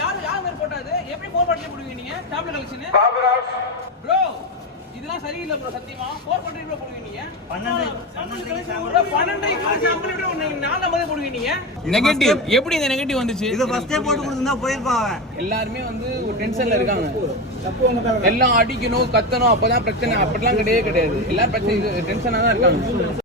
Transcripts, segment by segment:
யாரு போட்டாது எப்படி ஃபோன் பண்ணி போடுவீங்க நீங்க டேப்லெட் கலெக்ஷன் ப்ரோ இதெல்லாம் சரியில்லை ப்ரோ சத்தியமா 400 ப்ரோ போடுவீங்க நீங்க 12 சாம்பிள் ப்ரோ நாலு மாதிரி போடுவீங்க நீங்க நெகட்டிவ் எப்படி இந்த நெகட்டிவ் வந்துச்சு இது ஃபர்ஸ்டே போட்டு கொடுத்தா போயிருப்பாங்க எல்லாரும் வந்து ஒரு டென்ஷன்ல இருக்காங்க எல்லாம் அடிக்கணும் கத்தணும் அப்பதான் பிரச்சனை அப்படிலாம் கிடையாது எல்லாரும் பிரச்சனை டென்ஷனா தான் இருக்காங்க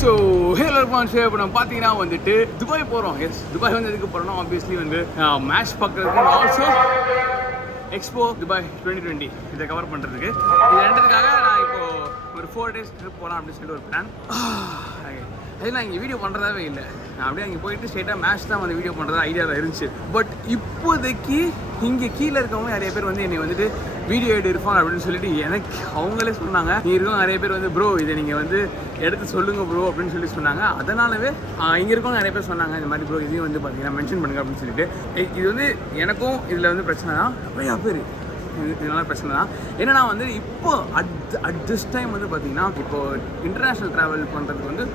ஸோ ஹலோ இர்ஃபான் ஷோ இப்போ நம்ம பார்த்தீங்கன்னா வந்துட்டு துபாய் போகிறோம். எஸ் துபாய் வந்து எதுக்கு போகிறோம்னா ஆப்வியஸ்லி வந்து மேட்ச் பார்க்குறதுக்கு ஆல்சோ எக்ஸ்போ துபாய் 2020 இதை கவர் பண்ணுறதுக்கு இது ரெண்டதுக்காக நான் இப்போது ஒரு 4 days ட்ரிப் போகலாம் அப்படின்னு சொல்லிட்டு ஒரு பிளான். அது நான் இங்கே வீடியோ பண்ணுறதாவே இல்லை. நான் அப்படியே அங்கே போயிட்டு ஸ்ட்ரெயிட்டாக மேட்ச் தான் வந்து வீடியோ பண்ணுறதா ஐடியாவில் இருந்துச்சு. பட் இப்போதைக்கு இங்கே கீழே இருக்கவங்க நிறைய பேர் வந்து என்னை வந்துட்டு வீடியோ எடுப்பாங்க அப்படின்னு சொல்லிட்டு எனக்கு அவங்களே சொன்னாங்க. நீ இருக்கவங்க நிறைய பேர் வந்து ப்ரோ இதை நீங்கள் வந்து எடுத்து சொல்லுங்கள் ப்ரோ அப்படின்னு சொல்லி சொன்னாங்க. அதனாலவே இங்கே இருக்கவங்க நிறைய பேர் சொன்னாங்க இந்த மாதிரி ப்ரோ இதையும் வந்து பார்த்தீங்கன்னா மென்ஷன் பண்ணுங்க அப்படின்னு சொல்லிட்டு. இது வந்து எனக்கும் இதில் வந்து பிரச்சனை தான். நிறையா பேர் இதனால பிரச்சனை தான். என்னன்னா வந்து இப்போ அட் திஸ் டைம் வந்து பார்த்தீங்கன்னா இப்போது இன்டர்நேஷ்னல் ட்ராவல் பண்ணுறதுக்கு வந்து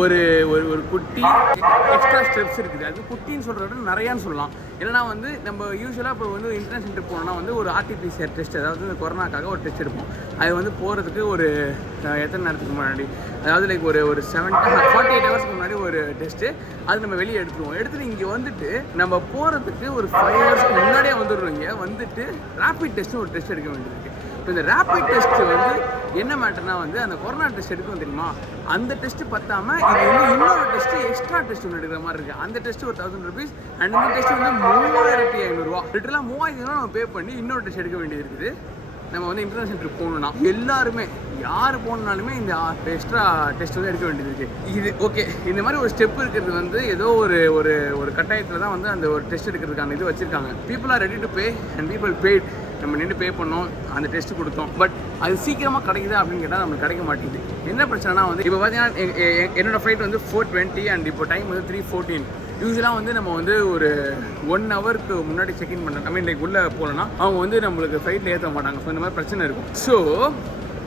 ஒரு ஒரு குட்டி எக்ஸ்ட்ரா ஸ்டெப்ஸ் இருக்குது. அது குட்டின்னு சொல்கிறத விட நிறையான்னு சொல்லலாம். என்னன்னா வந்து நம்ம யூஸ்வலாக இப்போ வந்து இன்டர்நேஷனல் ட்ரிப் போனோம்னா வந்து ஒரு RT-PCR டெஸ்ட், அதாவது இந்த கொரோனாக்காக ஒரு டெஸ்ட் எடுப்போம். அது வந்து போகிறதுக்கு ஒரு எத்தனை நேரத்துக்கு முன்னாடி, அதாவது லைக் ஒரு 48 ஹவர்ஸ்க்கு முன்னாடி ஒரு டெஸ்ட்டு, அது நம்ம வெளியே எடுத்துகிட்டு இங்கே வந்துட்டு நம்ம போகிறதுக்கு ஒரு 5 ஹவர்ஸ்க்கு முன்னாடியே வந்துடுறோம். இங்கே வந்துட்டு ரேபிட் டெஸ்ட்டு ஒரு டெஸ்ட் எடுக்க வேண்டியது. இப்போ இந்த ரேபிட் டெஸ்ட்டு வந்து என்ன மேட்டர்னா வந்து அந்த கொரோனா டெஸ்ட் எடுக்கும் தெரியுமா, அந்த டெஸ்ட்டு பத்தாமல் இது வந்து இன்னொரு டெஸ்ட்டு எக்ஸ்ட்ரா டெஸ்ட் ஒன்று எடுக்கிற மாதிரி இருக்குது. அந்த டெஸ்ட்டு ஒரு 1000 rupees அண்ட் இந்த டெஸ்ட் வந்து 3500 லிட்டரலாக 3000 நம்ம பே பண்ணி இன்னொரு டெஸ்ட் எடுக்க வேண்டியது இருக்குது. நம்ம வந்து இன்டர்நேஷனல் ட்ரிப் போகணுன்னா எல்லாருமே யார் போனாலுமே இந்த எக்ஸ்ட்ரா டெஸ்ட் வந்து எடுக்க வேண்டியது இருக்குது. இது ஓகே, இந்த மாதிரி ஒரு ஸ்டெப் இருக்கிறது வந்து ஏதோ ஒரு ஒரு ஒரு கட்டாயத்தில் தான் வந்து அந்த ஒரு டெஸ்ட் எடுக்கிறதுக்கான இது வச்சுருக்காங்க. People are ready to pay and people paid. நம்ம நின்று பே பண்ணோம், அந்த டெஸ்ட்டு கொடுத்தோம். பட் அது சீக்கிரமாக கிடைக்குதா அப்படின்னு கேட்டால் நம்மளுக்கு கிடைக்க மாட்டேங்குது. என்ன பிரச்சனைனா வந்து இப்போ பார்த்தீங்கன்னா என்னோடய ஃப்ளைட் வந்து 4:20 அண்ட் இப்போ டைம் வந்து 3:14. யூஸ்வலாக வந்து நம்ம வந்து ஒரு 1 ஹவருக்கு முன்னாடி செக்இன் பண்ண லைக் உள்ளே போகலன்னா அவங்க வந்து நம்மளுக்கு ஃப்ளைட்டில் ஏற்ற மாட்டாங்க. ஸோ இந்த மாதிரி பிரச்சனை இருக்கும். ஸோ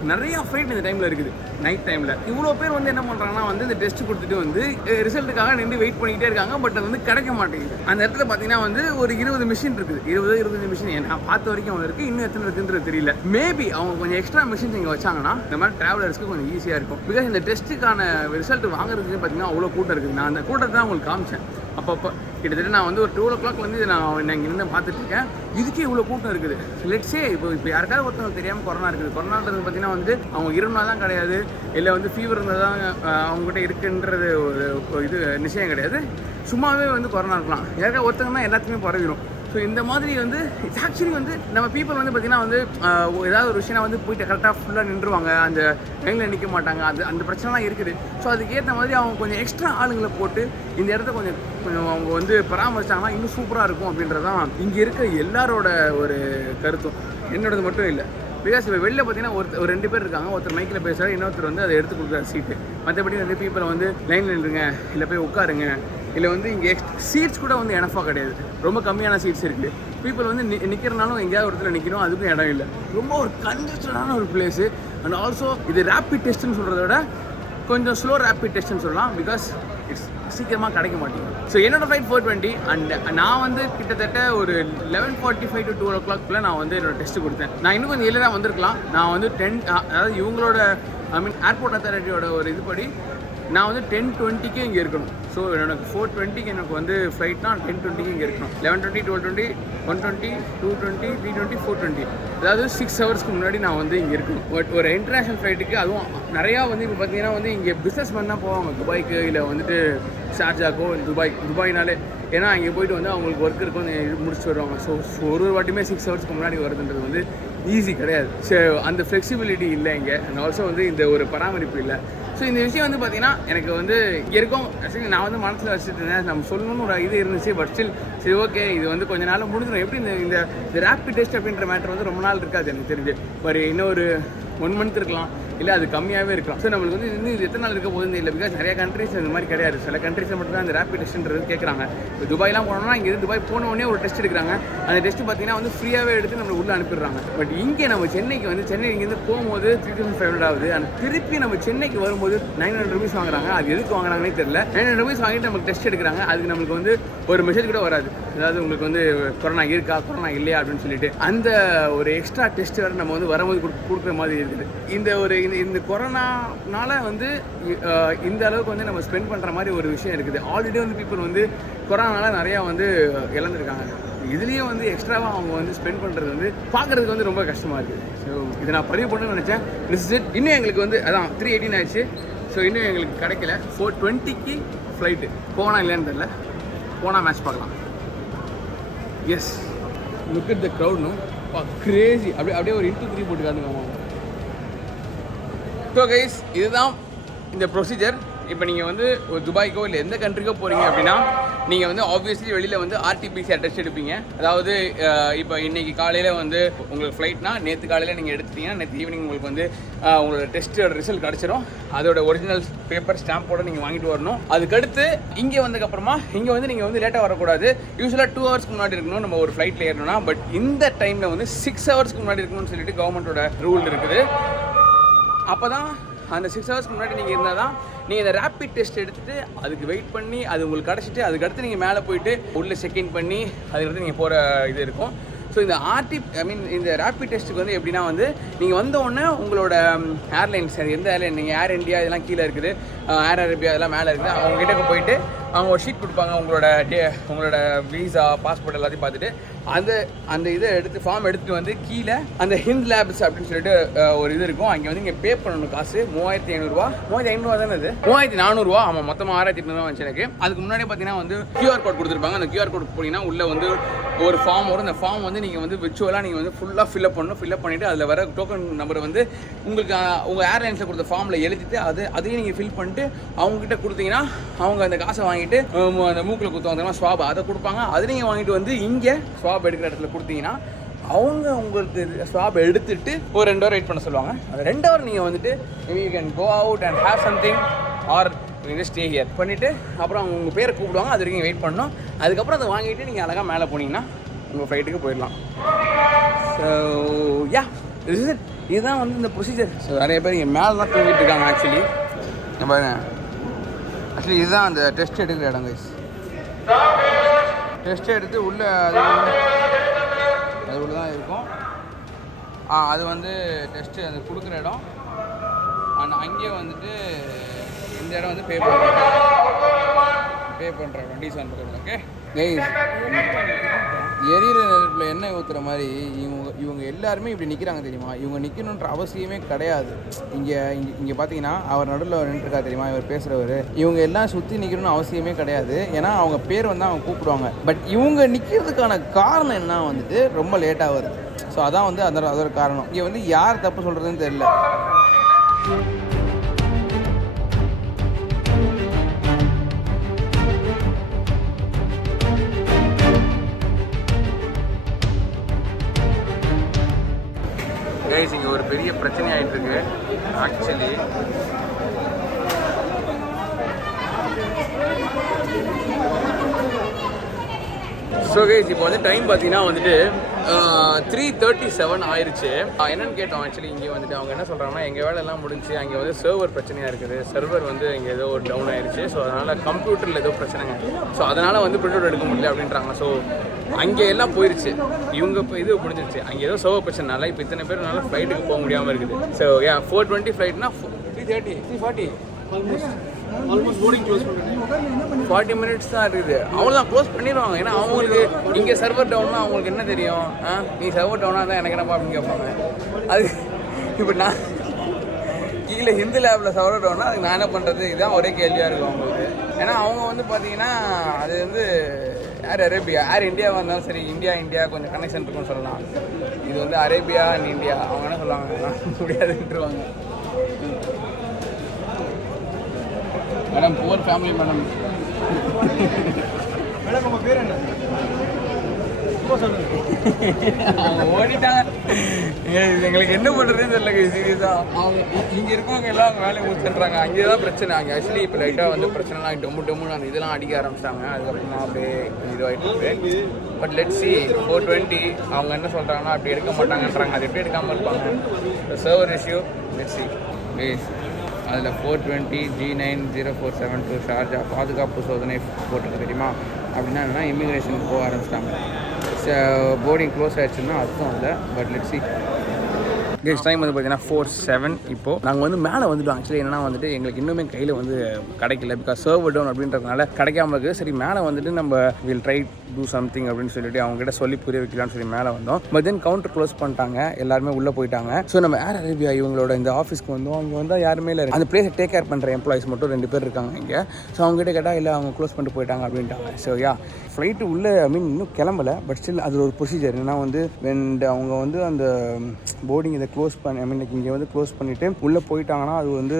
நிறையா ஃப்ளைட் இந்த டைமில் இருக்குது. நைட் டைமில் இவ்வளோ பேர் வந்து என்ன பண்ணுறாங்கன்னா வந்து இந்த டெஸ்ட் கொடுத்துட்டு வந்து ரிசல்ட்டுக்காக நின்று வெயிட் பண்ணிக்கிட்டே இருக்காங்க. பட் அது வந்து கிடைக்க மாட்டேங்குது. அந்த இடத்துல பார்த்தீங்கன்னா வந்து ஒரு 20 மிஷின் இருக்குது. 25 மிஷின் நான் பார்த்த வரைக்கும் அவங்க இருக்குது. இன்னும் எத்தனை இருக்குன்றது தெரியல. மேபி அவங்க கொஞ்சம் எக்ஸ்ட்ரா மிஷின்ஸ் இங்கே வச்சாங்கன்னா இந்த மாதிரி ட்ராவலர்ஸ்க்கு கொஞ்சம் ஈஸியாக இருக்கும். பிகாஸ் இந்த டெஸ்ட்டுக்கான ரிசல்ட் வாங்குறதுக்கு பார்த்தீங்கன்னா அவ்வளோ கூட்டம் இருக்குது. நான் அந்த கூட்டத்தை தான் உங்களுக்கு காமிச்சேன். அப்பப்போ கிட்டத்தட்ட நான் வந்து ஒரு 2 o'clock வந்து நான் இங்கே இருந்து பார்த்துட்டு இருக்கேன். இதுக்கே இவ்வளோ கூட்டம் இருக்குது. லெட்ஸே இப்போ யாருக்காவது ஒருத்தவங்க தெரியாமல் கொரோனா இருக்குது. கொரோனான்றது பார்த்தீங்கன்னா வந்து அவங்க இருமுனா தான் கிடையாது, இல்லை வந்து ஃபீவர் இருந்தால் தான் அவங்ககிட்ட இருக்குன்றது ஒரு இது நிச்சயம் கிடையாது. சும்மாவே வந்து கொரோனா இருக்கலாம். யாருக்காவது ஒருத்தங்கன்னா எல்லாத்துக்குமே பரவிடும். ஸோ இந்த மாதிரி வந்து இட்ஸ் ஆக்சுவலி வந்து நம்ம பீப்புள் வந்து பார்த்திங்கன்னா வந்து ஏதாவது ஒரு விஷயம் வந்து போயிட்டு கரெக்டாக ஃபுல்லாக நின்றுவாங்க, அந்த லைனில் நிற்க மாட்டாங்க. அந்த பிரச்சனைலாம் இருக்குது. ஸோ அதுக்கேற்ற மாதிரி அவங்க கொஞ்சம் எக்ஸ்ட்ரா ஆளுங்களை போட்டு இந்த இடத்த கொஞ்சம் அவங்க வந்து பராமரிச்சாங்கன்னா இன்னும் சூப்பராக இருக்கும் அப்படின்றதான் இங்கே இருக்க எல்லாரோட ஒரு கருத்தும். என்னோடது மட்டும் இல்லை. பிகாஸ் இப்போ வெளில பார்த்தீங்கன்னா ஒரு 2 பேர் இருக்காங்க. ஒருத்தர் மைக்கில் பேசுகிறார், இன்னொருத்தர் வந்து அதை எடுத்து கொடுக்குறாரு சீட்டு. மற்றபடி வந்து பீப்புளை வந்து லைனில் நின்றுங்க, இல்லை போய் உட்காருங்க, இல்லை வந்து இங்கே சீட்ஸ் கூட வந்து எனஃபாக கிடையாது. ரொம்ப கம்மியான சீட்ஸ் இருக்குது. பீப்புள் வந்து நிற்கிறனாலும் எங்கேயாவது ஒரு இடத்துல நிற்கணும், அதுக்கும் இடம் இல்லை. ரொம்ப ஒரு கன்ஜஸ்டடான ஒரு பிளேஸு. அண்ட் ஆல்சோ இது ரேபிட் டெஸ்ட்டுன்னு சொல்கிறத விட கொஞ்சம் ஸ்லோ ரேபிட் டெஸ்ட்டுன்னு சொல்லலாம். பிகாஸ் இட்ஸ் சீக்கிரமாக கிடைக்க மாட்டேங்குது. ஸோ என்னோட ஃப்ளைட் 4:20 அண்ட் நான் வந்து கிட்டத்தட்ட ஒரு 11:45 to 2 o'clock நான் வந்து என்னோட டெஸ்ட் கொடுத்தேன். நான் இன்னும் கொஞ்சம் எளிதாக வந்திருக்கலாம். நான் வந்து அதாவது இவங்களோட ஏர்போர்ட் அத்தாரிட்டியோட ஒரு இதுபடி நான் வந்து 10:20 இங்கே இருக்கணும். ஸோ எனக்கு 4:20 எனக்கு வந்து ஃப்ளைட்னா 10:20 இங்கே இருக்கணும். 11:20, 12:20, 1:20, 2:20, 3:20, 4:20, அதாவது 6 ஹவர்ஸ்க்கு முன்னாடி நான் வந்து இங்கே இருக்கணும். பட் ஒரு இன்டர்நேஷ்னல் ஃப்ளைட்டுக்கு அதுவும் நிறையா வந்து இப்போ பார்த்தீங்கன்னா வந்து இங்கே பிஸ்னஸ் மேன் தான் போவாங்க துபாய்க்கு, இல்லை வந்துட்டு ஷார்ஜாக்கோ, துபாய்னாலே. ஏன்னா இங்கே போயிட்டு வந்து அவங்களுக்கு ஒர்க் இருக்கும் முடிச்சுட்டு வருவாங்க. ஸோ ஒரு வாட்டியுமே 6 ஹவர்ஸ்க்கு முன்னாடி வருதுன்றது வந்து ஈஸி கிடையாது. ஸோ அந்த ஃப்ளெக்சிபிலிட்டி இல்லை இங்கே. அண்ட் ஆல்சோ வந்து இந்த ஒரு பராமரிப்பு இல்லை. ஸோ இந்த விஷயம் வந்து பார்த்தீங்கன்னா எனக்கு வந்து இங்கே இருக்கும். ஆக்சுவலி நான் வந்து மனசில் வச்சுட்டு இருந்தேன், நம்ம சொல்லணும்னு ஒரு இது இருந்துச்சு. பட் ஸ்டில் சரி ஓகே, இது வந்து கொஞ்ச நாள் முடிஞ்சிடும். எப்படி இந்த ரேப்பிட் டெஸ்ட் அப்படின்ற மேட்டர் வந்து ரொம்ப நாள் இருக்காது எனக்கு தெரிஞ்சு. ஒரு இன்னொரு 1 month இருக்கலாம், இல்லை அது கம்மியாகவே இருக்கலாம். ஸோ நம்மளுக்கு வந்து இன்னும் இது எத்தனை நாள் இருக்க போகுது இல்லை. பிகாஸ் நிறைய கண்ட்ரிஸ் இந்த மாதிரி கிடையாது. சில கண்ட்ரிஸில் மட்டும் தான் அந்த ரேப்பிட் டெஸ்ட்ன்றது கேட்குறாங்க. இப்போ துபாய்லாம் போனோம்னா இங்கேருந்து துபாய் போன உடனே ஒரு டெஸ்ட் எடுக்கிறாங்க. அந்த டெஸ்ட் பார்த்தீங்கன்னா வந்து ஃப்ரீயாகவே எடுத்து நம்ம உள்ளே அனுப்பிடுறாங்க. பட் இங்கே நம்ம சென்னைக்கு வந்து சென்னை இங்கேருந்து போகும்போது 3,500 ஆகுது. அந்த திருப்பி நம்ம சென்னைக்கு வரும்போது 900 rupees வாங்குறாங்க. அது எதுக்கு வாங்குறாங்கன்னே தெரியல. 900 rupees வாங்கிட்டு நமக்கு டெஸ்ட் எடுக்கிறாங்க. அதுக்கு நம்மளுக்கு வந்து ஒரு மெசேஜ் கூட வராது, அதாவது உங்களுக்கு வந்து கொரோனா இருக்கா கொரோனா இல்லையா அப்படின்னு சொல்லிட்டு. அந்த ஒரு எக்ஸ்ட்ரா டெஸ்ட் வேறு நம்ம வந்து வரும்போது கொடுக்குற மாதிரி இருக்குது. இந்த கொரோனானால வந்து இந்த அளவுக்கு வந்து நம்ம ஸ்பெண்ட் பண்ணுற மாதிரி ஒரு விஷயம் இருக்குது. ஆல்ரெடி வந்து பீப்புள் வந்து கொரோனானால நிறையா வந்து இழந்திருக்காங்க. இதுலேயும் வந்து எக்ஸ்ட்ராவாக அவங்க வந்து ஸ்பெண்ட் பண்ணுறது வந்து பார்க்குறதுக்கு வந்து ரொம்ப கஷ்டமாக இருக்குது. ஸோ இதை நான் பதிவு பண்ணணும்னு நினச்சேன். இன்னும் எங்களுக்கு வந்து அதான் 3:18 ஆயிடுச்சு. ஸோ இன்னும் எங்களுக்கு கிடைக்கல. 4:20 ஃப்ளைட்டு. போனால் இல்லைன்னு தெரியல, போனால் மேட்ச் பார்க்கலாம். எஸ், லுக் அட் த க்ரௌட்னும் கிரேசி. அப்படியே ஒரு 2-3 போட்டு காட்டுங்க. ஸோ கைஸ், இதுதான் இந்த ப்ரொசீஜர். இப்போ நீங்கள் வந்து ஒரு துபாய்க்கோ இல்லை எந்த கண்ட்ரிக்கோ போகிறீங்க அப்படின்னா நீங்கள் வந்து ஆப்வியஸ்லி வெளியில் வந்து RT-PCR டெஸ்ட் எடுப்பீங்க. அதாவது இப்போ இன்றைக்கி காலையில் வந்து உங்களுக்கு ஃப்ளைட்னா நேற்று காலையில் நீங்கள் எடுத்துட்டீங்கன்னா நேற்று ஈவினிங் உங்களுக்கு வந்து உங்களோட டெஸ்ட்டோட ரிசல்ட் கிடச்சிரும். அதோட ஒரிஜினல் பேப்பர் ஸ்டாம்போட நீங்கள் வாங்கிட்டு வரணும். அதுக்கடுத்து இங்கே வந்ததுக்கப்புறமா இங்கே வந்து நீங்கள் வந்து லேட்டாக வரக்கூடாது. யூஸ்வலாக 2 ஹவர்ஸ்க்கு முன்னாடி இருக்கணும் நம்ம ஒரு ஃப்ளைட்டில் ஏறணும்னா. பட் இந்த டைமில் வந்து 6 ஹவர்ஸ்க்கு முன்னாடி இருக்கணும்னு சொல்லிட்டு கவர்மெண்ட்டோட ரூல் இருக்குது. அப்போ தான் அந்த 6 ஹவர்ஸ்க்கு முன்னாடி நீங்கள் இருந்தால் தான் நீங்கள் இந்த ரேப்பிட் டெஸ்ட் எடுத்துகிட்டு அதுக்கு வெயிட் பண்ணி அது உங்களுக்கு கிடச்சிட்டு அதுக்கடுத்து நீங்கள் மேலே போயிட்டு உள்ளே செக்இன் பண்ணி அதுக்கடுத்து நீங்கள் போகிற இது இருக்கும். ஸோ இந்த இந்த ரேப்பிட் டெஸ்ட்டுக்கு வந்து எப்படின்னா வந்து நீங்கள் வந்த உடனே உங்களோட ஏர்லைன்ஸ், எந்த ஏர்லைன், நீங்கள் ஏர் இந்தியா இதெல்லாம் கீழே இருக்குது, ஏர் அரேபியா இதெல்லாம் மேலே இருக்குது, அவங்ககிட்ட போயிட்டு அவங்க ஒரு ஷீட் கொடுப்பாங்க. உங்களோட வீசா பாஸ்போர்ட் எல்லாத்தையும் பார்த்துட்டு அந்த இதை எடுத்து ஃபார்ம் எடுத்துகிட்டு வந்து கீழே அந்த ஹிண்ட்லாப்ஸ் அப்படின்னு சொல்லிட்டு ஒரு இது இருக்கும். அங்கே வந்து இங்கே பே பண்ணணும் காசு 3,500 3,500 தானே, இது 3,400. ஆமாம், மொத்தமாக 6,800 வந்துச்சு எனக்கு. அதுக்கு முன்னாடி பார்த்தீங்கன்னா வந்து QR கோட் கொடுத்துருப்பாங்க. அந்த QR கோட் போனீங்கன்னா உள்ளே வந்து ஒரு ஃபார்ம் வரும். அந்த ஃபார்ம் வந்து நீங்கள் வந்து விர்ச்சுவலாக நீங்கள் வந்து ஃபுல்லாக ஃபில்அப் பண்ணிவிட்டு அதில் வர டோக்கன் நம்பரை வந்து உங்களுக்கு உங்கள் ஏர்லைன்ஸில் கொடுத்த ஃபார்மில் எழுதிட்டு அதையும் நீங்கள் ஃபில் பண்ணிட்டு அவங்ககிட்ட கொடுத்தீங்கன்னா அவங்க அந்த காசை வாங்கிட்டு அந்த மூக்கில் கொடுத்தாங்க ஸ்வாப் அதை கொடுப்பாங்க. அதை நீங்கள் வாங்கிட்டு வந்து இங்கே ஸ்வாப் எடுக்கிற இடத்துல கொடுத்தீங்கன்னா அவங்க உங்களுக்கு ஸ்வாப் எடுத்துட்டு ஒரு 2 hour வெயிட் பண்ண சொல்லுவாங்க. அந்த 2 hour நீங்கள் வந்துட்டு you can go out and have something or stay here பண்ணிவிட்டு அப்புறம் அவங்க உங்கள் பேரை கூப்பிடுவாங்க. அது வரைக்கும் வெயிட் பண்ணணும். அதுக்கப்புறம் அதை வாங்கிட்டு நீங்கள் அழகாக மேலே போனீங்கன்னா உங்கள் ஃப்ளைட்டுக்கு போயிடலாம். ஸோ யா, இதுதான் வந்து இந்த ப்ரொசீஜர். ஸோ நிறைய பேர் இங்கே மேலே தான் தூங்கிட்டு இருக்காங்க. ஆக்சுவலி இதுதான் அந்த டெஸ்ட் எடுக்கிற இடம் கைஸ். டெஸ்ட் எடுத்து உள்ளே அது உள்ளே தான் இருக்கும். அது வந்து டெஸ்ட்டு அது கொடுக்குற இடம். ஆனால் அங்கேயே வந்துட்டு இந்த இடம் வந்து பே பண்ணுற இடம் டீசல் பண்ணுறது. ஓகே கைஸ், எரியிற நெருப்பில் எண்ணெய் ஊற்றுற மாதிரி இவங்க எல்லாருமே இப்படி நிற்கிறாங்க தெரியுமா? இவங்க நிற்கணுன்ற அவசியமே கிடையாது. இங்கே பார்த்தீங்கன்னா அவர் நடுவில் நின்றுருக்கா தெரியுமா, இவர் பேசுகிறவர். இவங்க எல்லாம் சுற்றி நிற்கணும்னு அவசியமே கிடையாது. ஏன்னா அவங்க பேர் வந்து அவங்க கூப்பிடுவாங்க. பட் இவங்க நிற்கிறதுக்கான காரணம் என்ன வந்துட்டு ரொம்ப லேட்டாக வருது. ஸோ அதான் வந்து அதோட காரணம். இங்கே வந்து யார் தப்பு சொல்கிறதுன்னு தெரியல. கைஸ், இங்கே ஒரு பெரிய பிரச்சனை ஆகிட்டு இருக்கு. ஆக்சுவலி ஸோ கைஸ், இப்போ வந்து டைம் பார்த்தீங்கன்னா வந்துட்டு 3:37 ஆயிடுச்சு. என்னன்னு கேட்டோம் ஆக்சுவலி. இங்கே வந்துட்டு அவங்க என்ன சொல்கிறாங்கன்னா, எங்கள் வேலையெல்லாம் முடிஞ்சு அங்கே வந்து சர்வர் பிரச்சனையாக இருக்குது. சர்வர் வந்து இங்கே ஏதோ ஒரு டவுன் ஆயிடுச்சு. ஸோ அதனால் கம்ப்யூட்டரில் ஏதோ பிரச்சனைங்க. ஸோ அதனால் வந்து பிரிண்ட் அவுட் எடுக்க முடியல அப்படின்றாங்க. ஸோ அங்கே எல்லாம் போயிடுச்சு. இவங்க இப்போ இது முடிஞ்சிருச்சு. அங்கே ஏதோ சர்வர் பிரச்சனைனால இப்போ இத்தனை பேர்னால ஃப்ளைட்டுக்கு போக முடியாமல் இருக்குது. ஸோ 4:20 ஃப்ளைட்னா 3:30 3:40 ஆல்மோஸ்ட் போர்டிங் க்ளோஸ் பண்ணிட்டு 40 மினிட்ஸ் தான் இருக்குது. அவ்வளோதான் க்ளோஸ் பண்ணிடுவாங்க. ஏன்னா அவங்களுக்கு இங்கே சர்வர் டவுன்னா அவங்களுக்கு என்ன தெரியும்? நீ சர்வர் டவுனாக தான் எனக்கு என்னப்பா அப்படின்னு கேட்பாங்க. அது இப்போ நான் கீழே ஹிந்து லேபில் சர்வர் டவுன்னா அதுக்கு நான் என்ன பண்ணுறது? இதுதான் ஒரே கேள்வியாக இருக்கும் அவங்களுக்கு. ஏன்னா அவங்க வந்து பார்த்தீங்கன்னா அது வந்து அரேபியா இந்தியாவாக இருந்தாலும் சரி, இந்தியா கொஞ்சம் கனெக்ஷன் இருக்குன்னு சொல்லலாம். இது வந்து அரேபியா அண்ட் இந்தியா. அவங்க என்ன சொல்லுவாங்க? முடியாதுன்ட்டுருவாங்க. Madam poor family madam. Madam உங்கள் பேர் என்ன? அவங்க ஓடிட்டாங்க. எங்களுக்கு என்ன பண்ணுறதுன்னு தெரியல சீரியஸாக. அவங்க இங்கே இருக்கவங்க எல்லாம் அவங்க வேலையை முடிச்சுன்றாங்க. அங்கே தான் பிரச்சனை. அங்கே ஆக்சுவலி இப்போ லைட்டாக வந்து பிரச்சனைலாம் டொம்முன்னு அந்த இதெல்லாம் அடிக்க ஆரம்பிச்சிட்டாங்க. அதுக்கப்புறமா அப்படியே இதுவாகிட்டு. பட் லெட்ஸ் சி 4:20 அவங்க என்ன சொல்கிறாங்கன்னா அப்படி எடுக்க மாட்டாங்கன்றாங்க. அது எப்படி எடுக்காமல் இருப்பாங்க? Server issue. Let's see please. அதில் 4:20 G90472 ஷார்ஜா பாதுகாப்பு சோதனை போட்டுருக்கு தெரியுமா? அப்படின்னா என்னன்னா இமிக்ரேஷனுக்கு போக ஆரம்பிச்சிட்டாங்க. போர்டிங் க்ளோஸ் ஆகிடுச்சுன்னா அர்த்தம் இல்லை. But let's see. கேஸ் டைம் வந்து பார்த்தீங்கன்னா 4:07. இப்போது நாங்கள் வந்து மேலே வந்துட்டோம். ஆக்சுவலி என்னன்னா வந்துட்டு எங்களுக்கு இன்னுமே கையில் வந்து கிடைக்கல. பிகாஸ் சர்வர் டவுன் அப்படின்றதுனால கிடைக்காம இருக்குது. சரி மேலே வந்துட்டு நம்ம வில் ட்ரை டூ சம்திங் அப்படின்னு சொல்லிட்டு அவங்ககிட்ட சொல்லி புரிய வைக்கலாம்னு சொல்லி மேலே வந்தோம். பட் தென் கவுண்டர் க்ளோஸ் பண்ணிட்டாங்க. எல்லாருமே உள்ளே போயிட்டாங்க. ஸோ நம்ம ஏர் அரேபியா இவங்களோட இந்த ஆஃபீஸ்க்கு வந்தோம். அவங்க வந்து யாருமே இல்லை. அந்த பிளேஸை டேக் கேர் பண்ணுற எம்ப்ளாயிஸ் மட்டும் 2 பேர் இருக்காங்க இங்கே. ஸோ அவங்ககிட்ட கேட்டால் இல்லை அவங்க க்ளோஸ் பண்ணிட்டு போயிட்டாங்க அப்படின்ட்டாங்க. ஸோ ஃப்ளைட்டு உள்ளே இன்னும் கிளம்பலை. பட் ஸ்டில் அது ஒரு ப்ரொசீஜர். ஏன்னா வந்து அவங்க வந்து அந்த போர்டிங் இதை க்ளோஸ் பண்ணி இங்கே வந்து க்ளோஸ் பண்ணிவிட்டு உள்ளே போயிட்டாங்கன்னா அது வந்து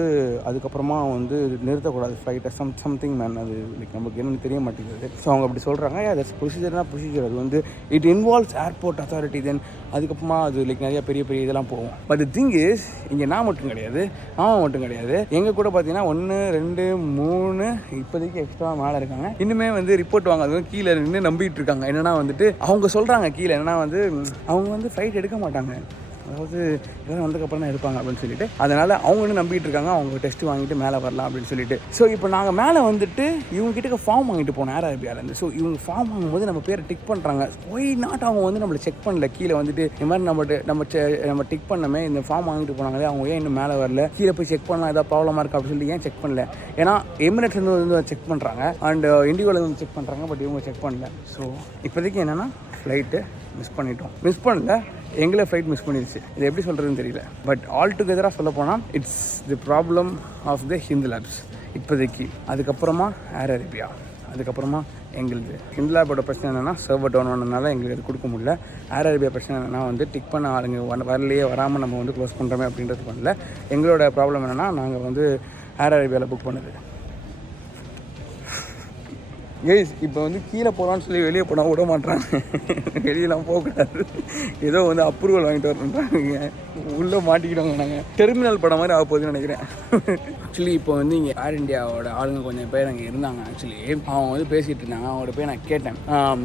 அதுக்கப்புறமா வந்து நிறுத்தக்கூடாது ஃப்ளைட்டை. சம்திங் மேன் அது லைக் நமக்கு என்னென்னு தெரிய மாட்டேங்குது. ஸோ அவங்க அப்படி சொல்கிறாங்க. தட்ஸ் ப்ரொசீஜர்னா ப்ரொசீஜர். அது வந்து it involves airport authority. Then அதுக்கப்புறமா அது லைக் நிறைய பெரிய இதெல்லாம் போகும். பட் தி திங் இஸ் இங்கே நான் மட்டும் கிடையாது, அவன் மட்டும் கிடையாது. எங்கள் கூட பார்த்தீங்கன்னா 1 2 3 இப்போதைக்கு எக்ஸ்ட்ரா மேலே இருக்காங்க. இன்னுமே வந்து ரிப்போர்ட் வாங்க கீழே நின்று நம்பிட்டு இருக்காங்க. என்னன்னா வந்துட்டு அவங்க சொல்கிறாங்க கீழே என்னன்னா வந்து அவங்க வந்து ஃப்ளைட் எடுக்க மாட்டாங்க. அதாவது இதெல்லாம் வந்ததுக்கப்புறம் தான் எடுப்பாங்க அப்படின்னு சொல்லிட்டு அதனால் அவங்க இன்னும் நம்பிட்டு இருக்காங்க. அவங்க டெஸ்ட் வாங்கிட்டு மேலே வரலாம் அப்படின்னு சொல்லிட்டு. ஸோ இப்போ நாங்கள் மேலே வந்துட்டு இவங்க கிட்ட ஃபார்ம் வாங்கிட்டு போனோம் ஏர் அரேபியாவிலேருந்து. ஸோ இவங்க ஃபார்ம் வாங்கும்போது நம்ம பேரை டிக் பண்ணுறாங்க. ஒய் நாட் அவங்க வந்து நம்மளை செக் பண்ணல. கீழே வந்துட்டு இந்த மாதிரி நம்ம டிக் பண்ணமே இந்த ஃபார்ம் வாங்கிட்டு போனாங்களே அவங்க ஏன் இன்னும் மேலே வரல? கீழே போய் செக் பண்ணலாம் ஏதாவது ப்ராப்ளமாக இருக்கா அப்படின்னு சொல்லி ஏன் செக் பண்ணல? ஏன்னா எமிரேட்ஸ்லேருந்து வந்து செக் பண்ணுறாங்க அண்ட் இண்டிகோவில் வந்து செக் பண்ணுறாங்க. பட் இவங்க செக் பண்ணல. ஸோ இப்போதைக்கு என்னென்னா ஃப்ளைட்டு மிஸ் பண்ணல. எங்களை ஃப்ளைட் மிஸ் பண்ணிடுச்சு. இது எப்படி சொல்கிறதுன்னு தெரியல. பட் ஆல் டுகெதராக சொல்ல போனால் it's the problem of the ஹிந்த்லாப்ஸ் இப்போதைக்கு. அதுக்கப்புறமா ஏர் அரேபியா, அதுக்கப்புறமா எங்களுது. ஹிந்த்லாபோட பிரச்சனை என்னென்னா சர்வர் டவுன் ஆனதுனால எங்களுக்கு அது கொடுக்க முடியல. ஏர் அரேபியா பிரச்சனை என்னென்னா வந்து டிக் பண்ண ஆளுங்க வரலையே, வராமல் நம்ம வந்து க்ளோஸ் பண்ணுறோமே அப்படின்றது பண்ணல. எங்களோட ப்ராப்ளம் என்னென்னா நாங்கள் வந்து ஏர் அரேபியாவில் புக் பண்ணது. கைஸ் இப்போ வந்து கீழே போகலான்னு சொல்லி வெளியே போனால் விட மாட்டாங்க. வெளியெல்லாம் போகக்கூடாது. ஏதோ வந்து அப்ரூவல் வாங்கிட்டு வரணுன்றாங்க. உள்ளே மாட்டிக்கிட்டோங்க. நாங்கள் டெர்மினல் படம் மாதிரி ஆக போகுதுன்னு நினைக்கிறேன். ஆக்சுவலி இப்போ வந்து இங்கே ஏர் இந்தியாவோட ஆளுங்க கொஞ்சம் பேர் அங்கே இருந்தாங்க. ஆக்சுவலி அவங்க வந்து பேசிகிட்டு இருந்தாங்க. அவங்கள்ட்ட போய் நான் கேட்டேன்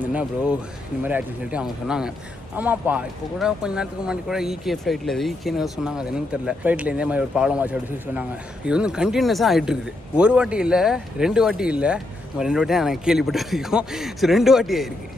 என்ன ப்ரோ இந்த மாதிரி ஆச்சுன்னு சொல்லிட்டு. அவங்க சொன்னாங்க ஆமாப்பா இப்போ கூட கொஞ்சம் நேரத்துக்கு முன்னாடி கூட ஈகே ஃப்ளைட்டில் ஈகேன்னு சொன்னாங்க. அது என்னன்னு தெரியல. ஃப்ளைட்டில் இதே மாதிரி ஒரு ப்ராப்ளம் ஆச்சு அப்படின்னு சொல்லி சொன்னாங்க. இது வந்து கண்டினியூஸாக ஆகிட்டு இருக்குது. ஒரு வாட்டி இல்லை 2 வாட்டி இல்லை 2 வாட்டி எனக்கு கேள்விப்பட்ட வரைக்கும். ஸோ 2 வாட்டி ஆயிருக்கு.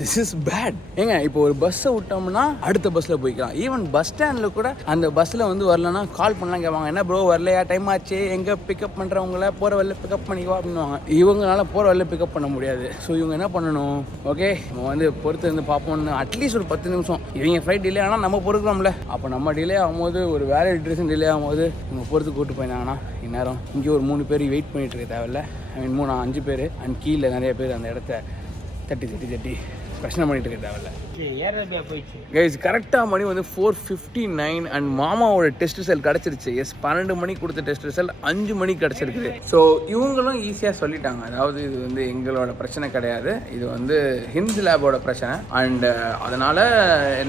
This is bad. ஏங்க இப்போ ஒரு பஸ்ஸை விட்டோம்னா அடுத்த பஸ்ஸில் போய்க்கலாம். ஈவன் பஸ் ஸ்டாண்டில் கூட அந்த பஸ்ஸில் வந்து வரலன்னா கால் பண்ணலாம் கேட்பாங்க. என்ன ப்ரோ வரலையா, டைம் ஆச்சு, எங்கே பிக்கப் பண்ணுறவங்கள போகிற வரல பிக்கப் பண்ணிக்கோ அப்படின்னுவாங்க. இவங்களால போகிற வரல பிக்கப் பண்ண முடியாது. ஸோ இவங்க என்ன பண்ணணும்? ஓகே நம்ம வந்து பொறுத்து இருந்து பார்ப்போம்னு அட்லீஸ்ட் ஒரு 10 நிமிஷம். இவங்க ஃப்ளைட் டிலே ஆனால் நம்ம பொறுக்கிறோம்ல. அப்போ நம்ம டிலே ஆகும்போது ஒரு வேலை ட்ரெஸ்ஸும் டிலே ஆகும்போது இவங்க பொறுத்து கூப்பிட்டு போயிருந்தாங்கன்னா இந்நேரம் இங்கே ஒரு 3 பேர் வெயிட் பண்ணிட்டு இருக்க தேவையில்ல. 5 பேர் அண்ட் கீழே நிறைய பேர் அந்த இடத்த தட்டி பிரச்சனை பண்ணிட்டு இருக்க தேவையில்ல. கைஸ் கரெக்டாக மணி வந்து 4:59 அண்ட் மாமாவோட டெஸ்ட் ரிசல்ட் கிடச்சிருச்சு. 12 மணிக்கு கொடுத்த டெஸ்ட் ரிசல்ட் 5 மணிக்கு கிடச்சிருக்குது. ஸோ இவங்களும் ஈஸியாக சொல்லிட்டாங்க. அதாவது இது வந்து எங்களோட பிரச்சனை கிடையாது, இது வந்து ஹிந்த்லாபோட பிரச்சனை அண்ட் அதனால்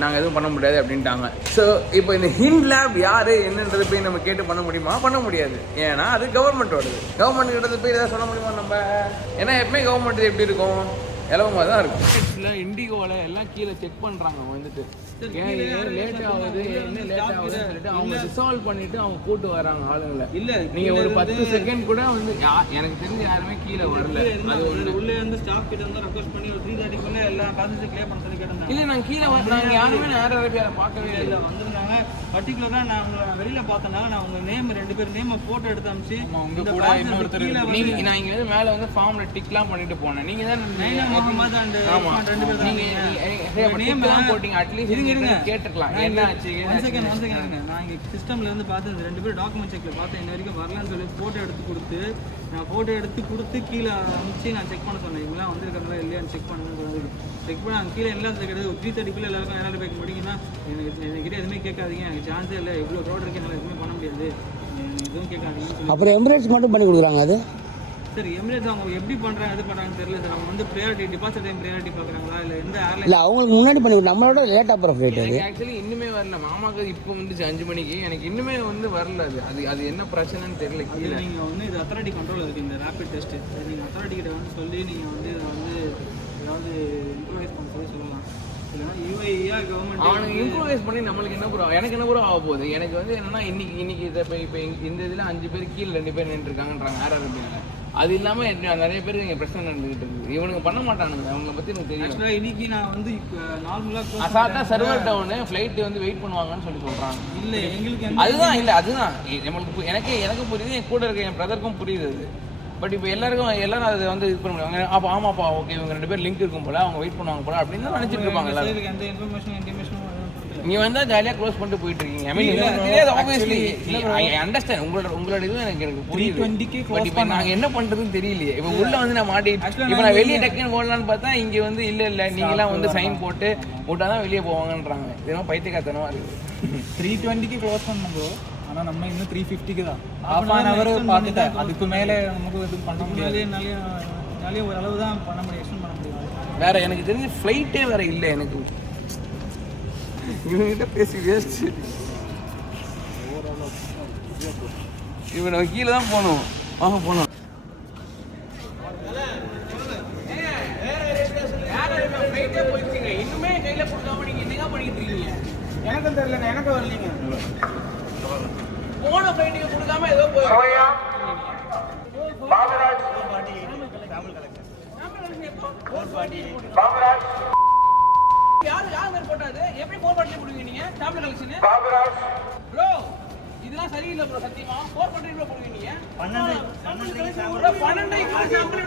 நாங்கள் எதுவும் பண்ண முடியாது அப்படின்ட்டாங்க. ஸோ இப்போ இந்த ஹிந்த்லாப் யார் என்னன்றது போய் நம்ம கேட்டு பண்ண முடியுமா? பண்ண முடியாது. ஏன்னா அது கவர்மெண்ட்டோடது. கவர்மெண்ட் கிட்ட போய் எதாவது சொல்ல முடியுமா நம்ம? ஏன்னா எப்பவுமே கவர்மெண்ட் எப்படி இருக்கும், இலவமாக தான் இருக்கும். இண்டிகோவில் எல்லாம் கீழே செக் பண்ணுறாங்க வந்துட்டு ஏன் லேட் ஆகுது என்ன லேட் ஆகுதுன்னு சொல்லிட்டு அவங்க ரிசால்வ் பண்ணிட்டு அவங்க கூட்டு வராங்க ஆளுங்களை. இல்லை நீங்கள் ஒரு 10 செகண்ட் கூட வந்து எனக்கு தெரிஞ்சு யாருமே கீழே வரல. அது உள்ளே வந்து ஸ்டாஃப் கிட்ட வந்து ரெக்வஸ்ட் பண்ணி ஒரு 3:30 எல்லாம் பேசஞ்சர் கிளியர் பண்ண சொல்லி கேட்டாங்க. இல்லை நாங்கள் கீழே வந்தாங்க யாருமே ஏர் அரேபியாவில் பார்க்கவே இல்லை. வந்திருந்தாங்க பர்டிகுலராக நான் உங்களை வெளியில் பார்த்தனால நான் உங்கள் நேம் 2 பேர் நேமை ஃபோட்டோ எடுத்து அனுப்பிச்சு உங்கள் கூட இன்னொருத்தர் நீங்கள் நான் இங்கே மேலே வந்து ஃபார்மில் டிக்லாம் பண்ணிட்டு போனேன். நீங்கள் தான் முகமது அண்ட் 2 பேர் நீங்கள் போட்டிங்க. அட்லீஸ்ட் கேட்டுக்கலாம் என்ன ஆச்சு. ஒன் செகண்ட் நான் இங்கே சிஸ்டமில் வந்து பார்த்து 2 பேர் டாக்குமெண்ட் செக்கில் பார்த்தேன். இன்ன வரைக்கும் வரலான்னு சொல்லி ஃபோட்டோ எடுத்து கொடுத்து கீழே அனுப்பிச்சு நான் செக் பண்ண சொன்னேன். இவங்களாம் வந்துருக்காங்களா இல்லையான்னு செக் பண்ணுறது செக் பண்ண அங்கே கீழே எல்லாத்துல கிடையாது. 3:30 எல்லாருக்கும் யாராவது பேக்க முடியுங்கன்னா என்கிட்ட எதுவுமே கேட்காதீங்க, எனக்கு சான்ஸே இல்லை, இவ்வளோ ரோடு இருக்கு என்னால் எதுவுமே பண்ண முடியாது, எதுவும் கேட்காதீங்க. அப்புறம் எமிரேட்ஸ் மட்டும் பண்ணி கொடுக்குறாங்க. அது சார் எமிரேட்ஸ் அவங்க எப்படி பண்ணுறாங்க எது பண்ணுறாங்கன்னு தெரியல சார். அவங்க வந்து ப்ரையாரிட்டி டிபாசிட் டைம் ப்ரையாரிட்டி பார்க்குறாங்களா இல்லை எந்த ஏர்லைன் இல்லை அவங்களுக்கு முன்னாடி பண்ணி நம்மளோட லேட்டாக போகிற ஃப்ளைட். அது ஆக்சுவலி இன்னுமே வரல. மாமாக்கு இப்போ வந்துச்சு 5 மணிக்கு, எனக்கு இன்னுமே வந்து வரல. அது என்ன பிரச்சனைன்னு தெரியல. கீழே நீங்கள் வந்து இது அத்தாரிட்டி கண்ட்ரோல் இருக்குது இந்த ரேபிட் டெஸ்ட்டு. நீங்கள் அத்தாரிட்டி கிட்ட வந்து சொல்லி நீங்கள் வந்து இதை வந்து ஏதாவது இம்ப்ரூவைஸ் பண்ண சொல்லலாம். இல்லைன்னா யூஏஇயா கவர்மெண்ட் அவனுக்கு இம்ப்ரூவைஸ் பண்ணி நம்மளுக்கு என்ன ப்ரோ எனக்கு என்ன ப்ரோ ஆக போகுது. எனக்கு வந்து என்னன்னா இன்னைக்கு இதை இப்போ இந்த இதில் 5 பேர் கீழே 2 பேர் நின்றுருக்காங்கன்றாங்க ஏர் அரேபியாவில். அது இல்லாமல் நிறைய பேருக்கு இங்கே பிரச்சனை நடந்துகிட்டு இருக்குது. இவனுக்கு பண்ண மாட்டானுங்க, அவங்களை பற்றி எனக்கு தெரியும். இன்னைக்கு நான் வந்து இப்போ நார்மலாக அசால்ட்டாக சர்வர் டவுனு ஃப்ளைட்டு வந்து வெயிட் பண்ணுவாங்கன்னு சொல்லி சொல்கிறாங்க. இல்லை எங்களுக்கு அதுதான் நம்மளுக்கு எனக்கு புரியுது, என் கூட இருக்க என் பிரதருக்கும் புரியுது அது. பட் இப்போ எல்லாரும் அதை வந்து இது பண்ண முடியும். அப்போ ஆமாப்பா ஓகே இவங்க 2 பேர் லிங்க் இருக்கும் போல, அவங்க வெயிட் பண்ணுவாங்க போல அப்படின்னு தான் நினச்சிட்டு இருப்பாங்க எல்லாரும். எந்த இன்ஃபர்மேஷன் நீ வந்தால் ஜாலியாக க்ளோஸ் பண்ணிட்டு போயிட்டு இருக்கீங்க. ஐ மீன் தெரியாது ஆப்வியஸ்லி ஐ அண்டர்ஸ்டாண்ட் உங்களோட இதுவும் எனக்கு புரியுது. பட் இப்போ நாங்கள் என்ன பண்ணுறதுன்னு தெரியலையே. இப்போ உள்ளே வந்து நான் மாட்டிட்டு இப்போ நான் வெளியே டக்குன்னு போடலான்னு பார்த்தா இங்கே வந்து இல்லை நீங்களாம் வந்து சைன் போட்டு விட்டால் தான் வெளியே போவாங்கன்றாங்க. இதெல்லாம் பைத்தியக்காரத்தனமாக இருக்குது. 3:20 க்ளோஸ் பண்ணோம் ப்ரோ. ஆனால் நம்ம இன்னும் 3:50 தான். ½ hour பார்த்துட்டு அதுக்கு மேலே நமக்கு இது பண்ண முடியாது. என்னாலே ஓரளவு தான் பண்ண முடியும், எக்ஸ்டெண்ட் பண்ண முடியும். வேறு எனக்கு தெரிஞ்சு ஃப்ளைட்டே வேறு இல்லை. எனக்கு இவன்கிட்ட பேசி வேஸ்ட். இவன் நம்ம கீழே தான் போகணும். வாங்க போனோம். இன்னுமே கையில் கொடுக்காம நீங்கள் என்னங்க பண்ணிட்டு இருக்கீங்க? எனக்கும் தெரியல, எனக்கு வரலீங்க. போன ஃப்ளைட்டுக்கு கொடுக்காம ஏதோ யார் மேல போட்டாது? எப்படி 440 போடுவீங்க நீங்க? சாம்பிள் கலெக்ஷன் ப்ரோ இதெல்லாம் சரியில்லை ப்ரோ. சத்தியமா 440 ப்ரோ போடுவீங்க நீங்க. 12 சாம்பிள்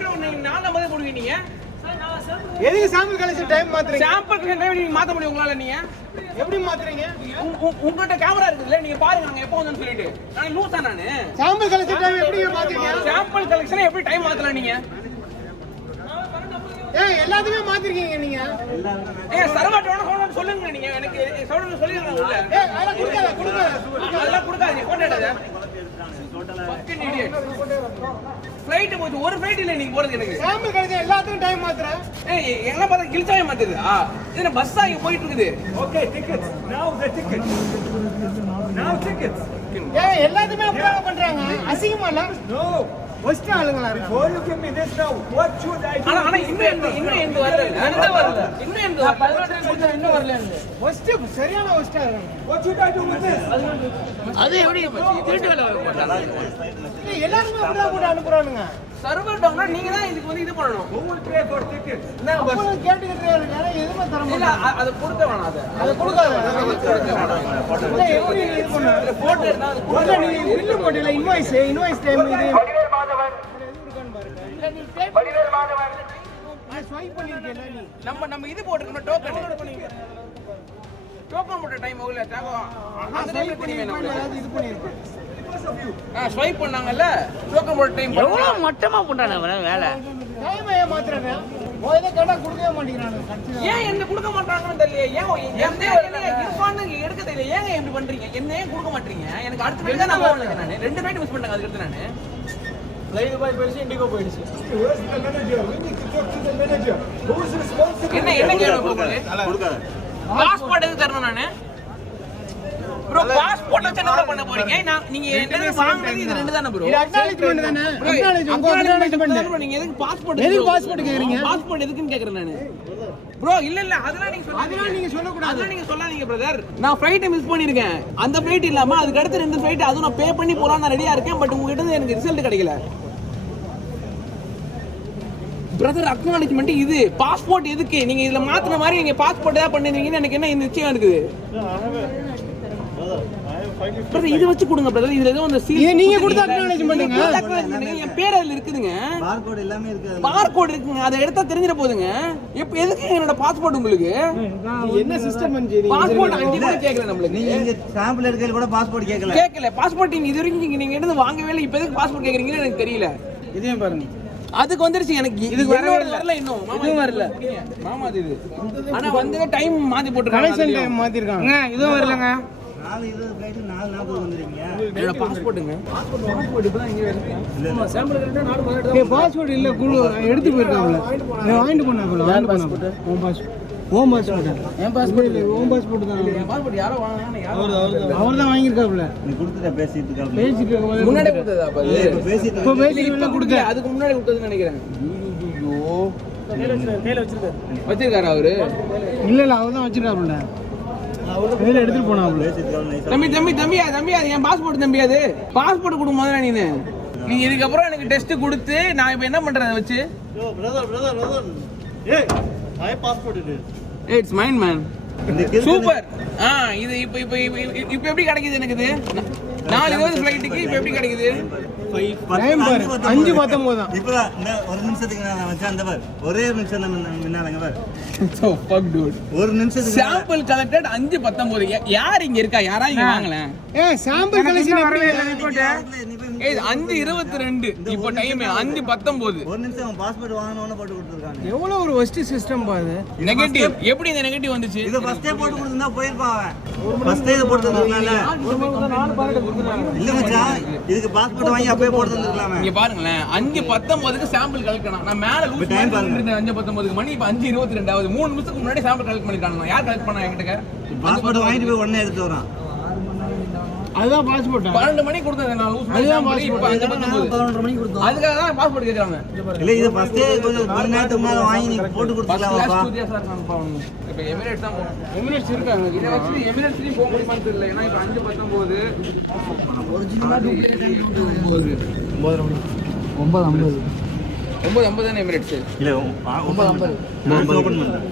ப்ரோ நீங்க 4 போடுவீங்க நீங்க. எதுக்கு சாம்பிள் கலெக்ஷன் டைம் மாத்துறீங்க? சாம்பிள் கலெக்ஷன் டைம் நீங்க மாத்த முடியும் உங்களால? நீங்க எப்படி மாத்துறீங்க? உங்ககிட்ட கேமரா இருக்குல்ல, நீங்க பாருங்க நாங்க எப்போ வந்தோம்னு சொல்லிட்டு. நான் லூசா நானு சாம்பிள் கலெக்ஷன் டைம் எப்படி மாத்துறீங்க? சாம்பிள் கலெக்ஷன் எப்படி டைம் மாத்தலாம் நீங்க? ஏய் எல்லாத்தையுமே மாத்திருக்கீங்க நீங்க. ஏய் சர்வர்ட்டோட சொல்லுங்க நீங்க. எனக்கு சர்வர்ட்ட சொல்லிருங்க உள்ள. ஏய் அதெல்லாம் கொடுங்க. அதெல்லாம் கொடுக்காதீங்க. போட்டோ எடுங்க. Fucking idiot. ஃளைட் போச்சு. ஒரு ஃளைட் இல்ல நீங்க போறது எனக்கு. சாம்பிள் கலெக்ஷன் எல்லாத்துக்கும் டைம் மாத்துறேன். ஏய் என்ன பார்த்தா கில்சாவே மாத்துது. இது பஸ்ஸா இங்க போயிட்டு இருக்குது. Okay tickets. Now the tickets. ஏய் எல்லாத்தையுமே அப்படியே பண்றாங்க. அசிங்கமா இல்ல? No. ஃபர்ஸ்ட் ஆளுங்களா இருக்கு. Before you give me this now, what should I do? ஆனா இன்னும் எந்த வரல. இன்னும் எந்த 18 கொடுத்தா இன்னும் வரல. ஃபர்ஸ்ட் சரியான ஃபர்ஸ்ட் ஆளுங்க. What should I do with this? அது எப்படி திருட்டு வேலை போட்டாங்க? எல்லாரும் அப்படியே போட்டு அனுப்புறானுங்க. சர்வர் டவுன்ல நீங்க தான் இதுக்கு வந்து இது பண்ணணும். Who will pay for tickets? நான் பஸ் கேட்டுக்கிட்டே இருக்கேன். எதுமே தர இல்ல அது கொடுக்க வேணாம். அது கொடுக்காத. இல்ல எப்படி இது பண்ணு? போட்டோ எடுத்தா அது கொடுக்க. நீ பில் போடல. இன்வாய்ஸ் டைம் இது வடிவேல் மாதவன். வடிவேல் மாதவன். நீ ஸ்வைப் பண்ணிருக்கேல நீ. நம்ம இது போட்டுக்கணும் டோக்கன் போட்ட டைம் ஓகே டாகோ. அந்த டைம் தெரியுமே நம்ம இது பண்ணிருக்கேன். ஸ்வைப் பண்ணாங்கல்ல டோக்கன் போட்ட டைம். எவ்வளவு மட்டமா பண்றானே வேலை. டைம் ஏன் மாத்துறானே? ஓய்த கேட்டா கொடுக்கவே மாட்டேங்கிறானே. ஏன் என்ன கொடுக்க மாட்டாங்கன்னு தெரியல. ஏன் இர்ஃபான் எடுக்க தெரியல. ஏங்க இப்படி பண்றீங்க? என்ன ஏன் கொடுக்க மாட்டீங்க? எனக்கு அடுத்த ஃளைட் தான் நான் போறேன். நான் 2 ஃளைட் மிஸ் பண்ணேன். அதுக்கு அடுத்து நான் ஃளைட் பாய் போயிடுச்சு, இண்டிகோ போயிடுச்சு. என்ன கேள்வி போகுது? கொடுக்காத. பாஸ்போர்ட் எதுக்கு தரணும்? நானு ப்ரோ பாஸ்போர்ட் வச்சு என்ன பண்ண போறீங்க நீங்க என்ன வாங்குனது இது ரெண்டு தானே ப்ரோ இது அக்னாலஜ்மென்ட் தானே அக்னாலஜ்மென்ட் ப்ரோ நீங்க எதுக்கு பாஸ்போர்ட் கேக்குறீங்க பாஸ்போர்ட் எதுக்குன்னு கேக்குறேன் நானு ப்ரோ இல்ல அதெல்லாம் நீங்க சொல்லக்கூடாது அதெல்லாம் நீங்க சொல்லாதீங்க பிரதர் நான் ஃளைட் மிஸ் பண்ணிருக்கேன் அந்த ஃளைட் இல்லாம அதுக்கு அடுத்து ரெண்டு ஃளைட் அதுவும் நான் பே பண்ணி போறான்னு ரெடியா இருக்கேன் பட் உங்ககிட்ட இருந்து எனக்கு ரிசல்ட் கிடைக்கல பிரதர் அக்னாலஜ்மென்ட் இது பாஸ்போர்ட் எதுக்கு நீங்க இதுல மாத்துன மாதிரி நீங்க பாஸ்போர்ட் ஏதாவது பண்ணிருக்கீங்கன்னு எனக்கு என்ன நிச்சயம் இருக்குது பிரதர் இது வச்சு கொடுங்க பிரதர் இதுல ஏதோ அந்த சீல் நீங்க கொடுத்த அக்னாலஜ்மென்ட்ங்க என் பேர் அதுல இருக்குதுங்க பார்கோட் எல்லாமே இருக்கு பார்கோட் இருக்குங்க அதை எடுத்தா தெரிஞ்சிர போகுதுங்க இப்போ எதுக்கு என்னோட பாஸ்போர்ட் உங்களுக்கு என்ன சிஸ்டம் பண்ணீங்க பாஸ்போர்ட் அங்க கூட கேக்கல நம்மளுக்கு நீங்க சாம்பிள் எடுக்கல கூட பாஸ்போர்ட் கேக்கல பாஸ்போர்ட் நீங்க இது வரைக்கும் நீங்க எடுத்து வாங்கவே இல்லை இப்போ எதுக்கு பாஸ்போர்ட் கேக்குறீங்கன்னு எனக்கு தெரியல இதையும் பாருங்க அதுக்கு வந்துருச்சு எனக்கு இதுக்கு வரல இன்னும் இதுவும் வரல மாமா இது ஆனா வந்து டைம் மாத்தி போட்டுருக்காங்க கனெக்ஷன் டைம் மாத்திருக்காங்க இதுவும் வரலங்க 4:20 ஃளைட் 4:40 வந்துறீங்க என்னோட பாஸ்போர்ட்டுங்க பாஸ்போர்ட் இப்பதான் இங்க இருக்கு ஆமா சாம்பிள் கரெக்ட்டா நாடு மாதிரி ஏ பாஸ்போர்ட் இல்ல குழு எடுத்து போயிருக்காங்க வாங்கிட்டு போனாங்க ஓம் பாஸ்போர்ட் என் பாஸ்போர்ட் இல்ல ஓம் பாஸ்போர்ட் தான் என் பாஸ்போர்ட் யாரோ வாங்குனாங்க அவர் தான் வாங்கிருக்காப்ல நீ கொடுத்துட்ட பேசிட்டு முன்னாடி கொடுத்ததா அப்ப இப்போ பேசிட்டு கொடுக்க அதுக்கு முன்னாடி கொடுத்ததுன்னு நினைக்கிறேன் கையில வச்சிருக்காரு வச்சிருக்காரு அவரு இல்ல அவர் தான் வச்சிருக்காப்ல கையில எடுத்துட்டு போனாப்ல தம்பி அது என் பாஸ்போர்ட் தம்பி அது பாஸ்போர்ட் கொடு முதல்ல நீ இதுக்கப்புறம் எனக்கு டெஸ்ட் கொடுத்து நான் இப்போ என்ன பண்றேன் அதை வச்சு ஏய் ஐ பாஸ்போர்ட் இது இட்ஸ் மைண்ட் மேன் சூப்பர் இது இப்போ எப்படி கிடைக்குது எனக்கு இது 4:20 ஃளைட்டுக்கு இப்போ எப்படி கிடைக்குது டைம் பாரு 5:19 தான் இப்போ ஒரு நிமிஷத்துக்கு நான் வச்சேன் அந்த பார் ஒரே நிமிஷம் முன்னாலங்க பார் சோ ஃபக் டூட் ஒரு நிமிஷத்துக்கு சாம்பிள் கலெக்டட் 5:19 யார் இங்க இருக்கா யாரா இங்க வாங்கல சாம்பிள் கலெக்ஷன் வரவே இல்ல ரிப்போர்ட் 5:22 இப்போ டைம் 5:19 ஒரு நிமிஷம் அவன் பாஸ்போர்ட் வாங்கணும்னு போட்டு கொடுத்துருக்காங்க எவ்வளவு ஒரு ஒஸ்ட் சிஸ்டம் பாரு நெகட்டிவ் எப்படி இந்த நெகட்டிவ் வந்துச்சு இத ஃபர்ஸ்டே போட்டு கொடுத்தா போயிருப்பான் அவன் ஃபர்ஸ்டே இத போட்டு தந்திருக்கலாம்ல இல்ல மச்சான் இதுக்கு பாஸ்போர்ட் வாங்கி அப்பவே போட்டு தந்திருக்கலாமே இங்க பாருங்களேன் 5:19க்கு சாம்பிள் கலெக்ட் பண்ணா நான் மேல லூஸ் டைம் பாருங்க 5:19க்கு மணி இப்போ 5:22 ஆகுது 3 நிமிஷத்துக்கு முன்னாடி சாம்பிள் கலெக்ட் பண்ணிட்டாங்க யார் கலெக்ட் பண்ணா என்கிட்ட பாஸ்போர்ட் வாங்கிட்டு போய் உடனே எடுத்து வரான் அதுதான் பாஸ்போர்ட் 12 மணிக்கு கொடுத்தேன் நான் லூஸ் பண்ணி இப்போ 5:19 மணிக்கு கொடுத்தோம் அதுக்காக தான் பாஸ்போர்ட் கேக்குறாங்க இல்ல இது ஃபர்ஸ்டே கொஞ்சம் ஒரு நேரத்துக்கு முன்னால வாங்கி நீ போட்டு கொடுத்துடலாம்ப்பா சார் நான் பாவணும் இப்போ எமிரேட்ஸ் தான் போறோம் எமிரேட்ஸ் இருக்காங்க இத வச்சு எமிரேட்ஸ்லயும் போக முடியுமான்னு தெரியல ஏன்னா இப்போ 5:19 ஒரிஜினலா டூப்ளிகேட் 9:50 தானே எமிரேட்ஸ் இல்ல 9:50 நான் ஓபன் பண்றேன்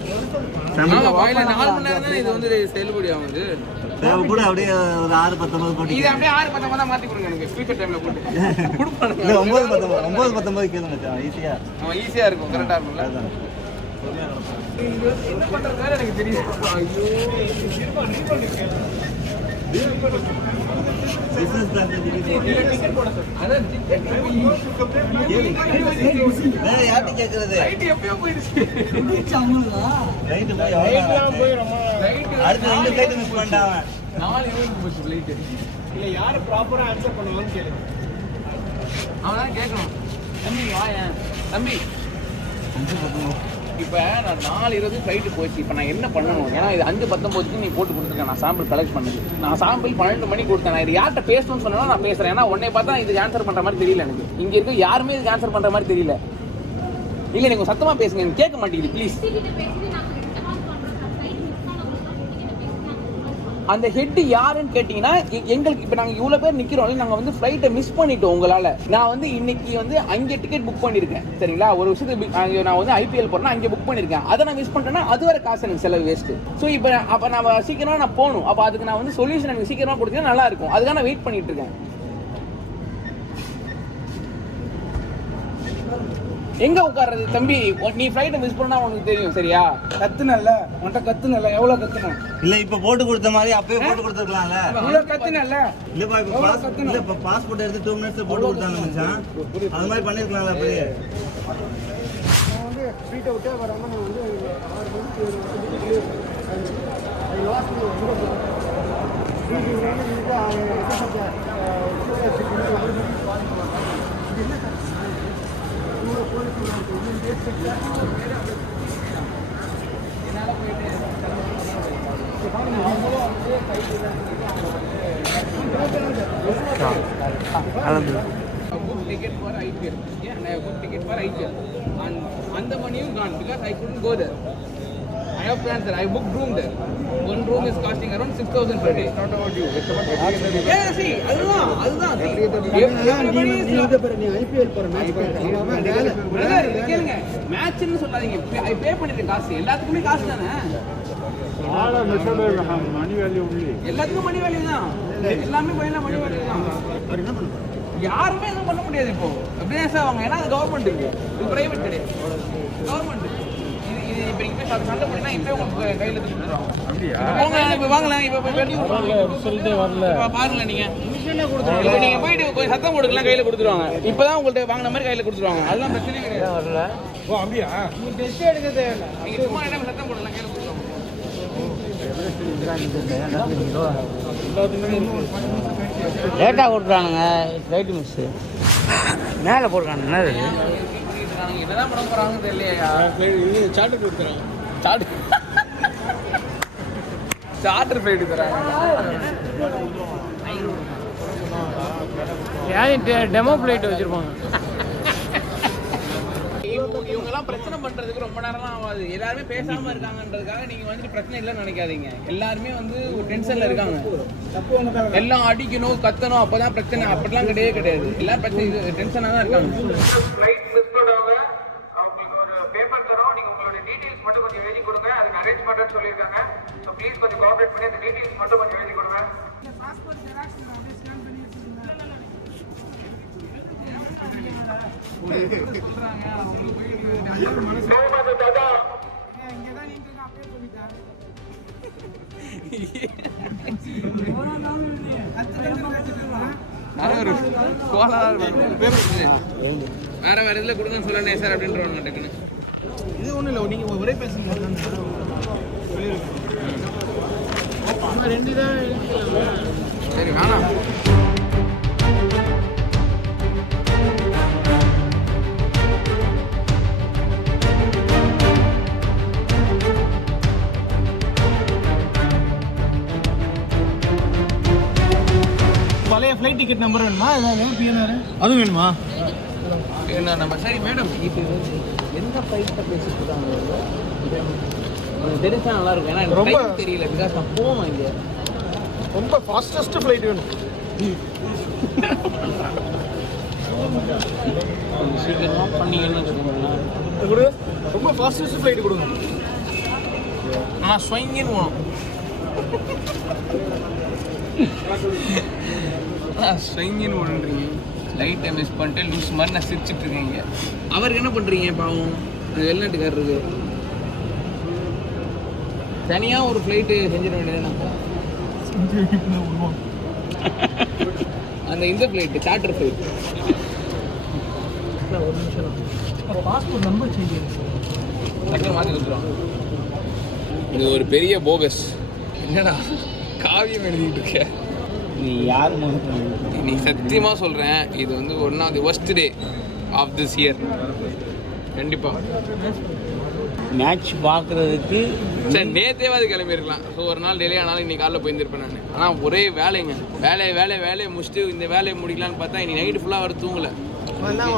ஆமா வாயில 4 மணி நேரம் தான் இது வந்து செல்லுபடி ஆகுது தேவ கூட அப்படியே ஒரு 6:19 போட்டு இது அப்படியே 6:19 மாத்தி கொடுங்க எனக்கு ஃபியூச்சர் டைம்ல போட்டு கொடுப்பாங்க இல்ல 9:19 கேளுங்க மச்சான் ஈஸியா ஈஸியா இருக்கும் கரெக்ட்டா இருக்கும்ல என்ன பண்றது எனக்கு தெரியும் ஐயோ பிசினஸ் கிளாஸ் டிக்கெட் போட சார் அதான் டிக்கெட் வேற யார்ட்ட கேக்குறது ரைட் எப்போ போயிடுச்சு ரைட் போய் ரொம்ப அடுத்து 2 ஃளைட் மிஸ் பண்ணிட்டான் 4:20 போச்சு ஃளைட் இல்ல யாரு ப்ராப்பரா ஆன்சர் பண்ணுவாங்கன்னு கேளுங்க அவன் கேட்கணும் தம்பி வாயேன் தம்பி இப்போ நான் 4:20 ஃளைட்டு போச்சு இப்போ நான் என்ன பண்ணணும் ஏன்னா இது 5:19க்கு நீ போட்டு கொடுத்துருக்கேன் நான் சாம்பிள் கலெக்ட் பண்ணது நான் சாம்பிள் 12 மணிக்கு கொடுத்தேன் நான் இது யார்கிட்ட பேசணும்னு சொன்னா நான் பேசுறேன் ஏன்னா உன்னை பார்த்தா இதுக்கு ஆன்சர் பண்ற மாதிரி தெரியல எனக்கு இங்க இருக்க யாருமே இதுக்கு ஆன்சர் பண்ற மாதிரி தெரியல இல்ல நீங்க சத்தமா பேசுங்க எனக்கு கேட்க மாட்டேங்குது ப்ளீஸ் அந்த ஹெட் யாருன்னு கேட்டீங்கன்னா எங்களுக்கு இப்போ நாங்கள் இவ்வளோ பேர் நிற்கிறோம் நாங்கள் வந்து ஃப்ளைட்டை மிஸ் பண்ணிட்டோம் உங்களால் நான் வந்து இன்னைக்கு வந்து அங்கே டிக்கெட் புக் பண்ணியிருக்கேன் சரிங்களா ஒரு விஷயத்துக்கு நான் வந்து ஐபிஎல் போறேன்னா அங்கே புக் பண்ணியிருக்கேன் அதை நான் மிஸ் பண்ணிட்டேன்னா அது வர காசு எனக்கு செலவு வேஸ்ட்டு ஸோ இப்போ அப்போ நான் சீக்கிரமாக நான் போகணும் அப்போ அதுக்கு நான் வந்து சொல்யூஷன் எனக்கு சீக்கிரமாக கொடுத்தீங்கன்னா நல்லா இருக்கும் அதுக்காக நான் வெயிட் பண்ணிட்டு இருக்கேன் எங்க உட்கார்றது தம்பி நீ ஃளைட் மிஸ் பண்ணா உனக்கு தெரியும் சரியா கத்துனல்ல உன்கிட்ட கத்துனல்ல எவ்வளவு கத்துன இல்ல இப்ப போட்டு கொடுத்த மாதிரி அப்பவே போட்டு கொடுத்துக்கலாம்ல இவ்வளவு கத்துனல்ல இல்லப்பா இப்ப பாஸ்போர்ட் எடுத்து 2 மினிட்ஸ்ல போட்டு கொடுத்தாங்க மச்சான் அது மாதிரி பண்ணிருக்கலாம்ல அப்படியே வந்து ஸ்ட்ரீட்டை விட்டே வராம நான் வந்து 6 மணிக்கு ஐ லாஸ்ட் என்னால போயிட்டு booked ticket for IPL. Yeah, and I have booked ticket for IPL. And the money is gone because I couldn't go there. I have plans there. I booked room there. One room is costing around 6,000 per day. It's not about you. It's about the yeah, see, அதுதான் everybody is நீ IPL போற match brother கேளுங்க மேட்ச்னு சொல்லாதீங்க. I pay பண்ணிட்டேன் காசு. எல்லாத்துக்குமே காசு தானே. மணி வேல்யூ எல்லாத்துக்கும் மணி வேல்யூ தான். எல்லாமே பையனா மணி வேல்யூ தான். என்ன பண்ணுங்க யாருமே எதுவும் பண்ண முடியாது இப்போ. அப்படியே சார் அவங்க ஏன்னா அது கவர்மெண்ட் இருக்கு. இது பிரைவேட் கிடையாது. கவர்மெண்ட் இது இப்போ இங்கே சண்டை போடினா இப்போ உங்களுக்கு கையில் எடுத்து கொடுத்துருவாங்க. அப்படியா? இப்போ வாங்கலாம். இப்போ சொல்லிட்டு வரல. பாருங்க நீங்கள் இப்போ நீங்கள் போயிட்டு கொஞ்சம் சத்தம் போடுக்கலாம் கையில் கொடுத்துருவாங்க. இப்போ தான் உங்கள்கிட்ட வாங்கின மாதிரி கையில் கொடுத்துருவாங்க. அதெல்லாம் பிரச்சனையே கிடையாது. வரல. ஓ அப்படியா? நீங்கள் டெஸ்ட் எடுக்க தேவையில்லை. நீங்கள் சும்மா என்ன சத்தம் போடலாம் கையில் கொடுத்துருவாங்க. லேட்டாக கொடுக்குறானுங்க ஃப்ளைட்டு மிஸ்ஸு மேலே போடுறாங்க என்னது என்னதான் பண்ண போகிறாங்கன்னு தெரியலையா? சார்ட்டர் கொடுத்துறாங்க. சார்ட்டர் ஃப்ளைட்டு தராங்க. டெமோ பிளேட் வச்சிருப்பாங்க. இவங்கெல்லாம் பிரச்சனை பண்றதுக்கு ரொம்ப நேரம்லாம் ஆகாது. எல்லாருமே பேசாம இருக்காங்கன்றதுக்காக நீங்க வந்துட்டு பிரச்சனை இல்லைன்னு நினைக்காதீங்க. எல்லாருமே வந்து ஒரு டென்ஷன்ல இருக்காங்க. எல்லாம் அடிக்கணும் கத்தணும் அப்பதான் பிரச்சனை. அப்படிலாம் கிடையாது. எல்லாரும் பிரச்சனை டென்ஷனா தான் இருக்காங்க. ஃளைட் மிஸ் பண்ணவங்க அவங்களுக்கு ஒரு பேப்பர் தரோம். நீங்க உங்களோட டீடைல்ஸ் மட்டும் கொஞ்சம் எழுதி கொடுங்க. அதுக்கு அரேஞ்ச் பண்றேன்னு சொல்லியிருக்காங்க. ஸோ ப்ளீஸ் கொஞ்சம் கோஆபரேட் பண்ணி அந்த டீடைல்ஸ் மட்டும் கொஞ்சம் எழுதி கொடுங்க. பாஸ்போர்ட் ஜெராக்ஸ் அப்படியே ஸ்கேன் பண்ணி வேற இதுல கொடுங்கன்னு சொல்லணே சார் அப்படின்றவங்க டக்குன்னு. இது ஒன்றும் இல்லை, நீங்கள் ஒரே பேசுங்க. ரெண்டு தான் சரி வேணாம். பழைய ஃப்ளைட் டிக்கெட் நம்பர் வேணுமா? ஏதாவது பிஎன்ஆர் அதுவும் வேணுமா? என்ன நம்ம சரி மேடம் இப்போ எந்த ஃப்ளைட்டில் பேசிட்டு இருக்காங்க தெரிஞ்சா நல்லா இருக்கும். ஏன்னா ரொம்ப தெரியல பிகாஸ் நான் போவோம் இங்கே. ரொம்ப ஃபாஸ்டஸ்ட் ஃப்ளைட் வேணும். சீக்கிரமாக பண்ணீங்கன்னு வச்சுக்கோங்களேன். ரொம்ப ஃபாஸ்டஸ்ட் ஃப்ளைட் கொடுங்க. ஆனால் ஸ்வைங்கின்னு போகணும். ஸ்வைங்கின்னு போடுறீங்க. லைட்டை மிஸ் பண்ணிட்டு லூஸ் மாதிரி நான் சிரிச்சிட்டு இருக்கீங்க. அவருக்கு என்ன பண்ணுறீங்க பாவம்? அது வெளிநாட்டுக்காரருக்கு தனியாக ஒரு ஃப்ளைட்டு செஞ்சிட வேண்டியது. அந்த இந்த ஃப்ளைட்டு சார்ட்டர் ஃப்ளைட். ஒரு நிமிஷம் பாஸ்போர்ட் நம்பர் சேஞ்ச் டக்குனு மாற்றி கொடுத்துருவாங்க. இது ஒரு பெரிய போகஸ். என்னடா காவியம் எழுதிட்டு இருக்க நீ யார் நீ? சத்தியமாக சொல்கிறேன், இது வந்து one of the worst day of this year. கண்டிப்பாக மேட்ச் பார்க்குறதுக்கு சரி நேற்றேவாது கிளம்பியிருக்கலாம். ஸோ ஒரு நாள் டெய்லி ஆனாலும் இன்னைக்கு காலைல போயிருந்திருப்பேன் நான். ஆனால் ஒரே வேலைங்க. வேலையை முடிச்சுட்டு இந்த வேலையை முடிக்கலான்னு பார்த்தா இன்னைக்கு நைட்டு ஃபுல்லாக அவர் தூங்கலை.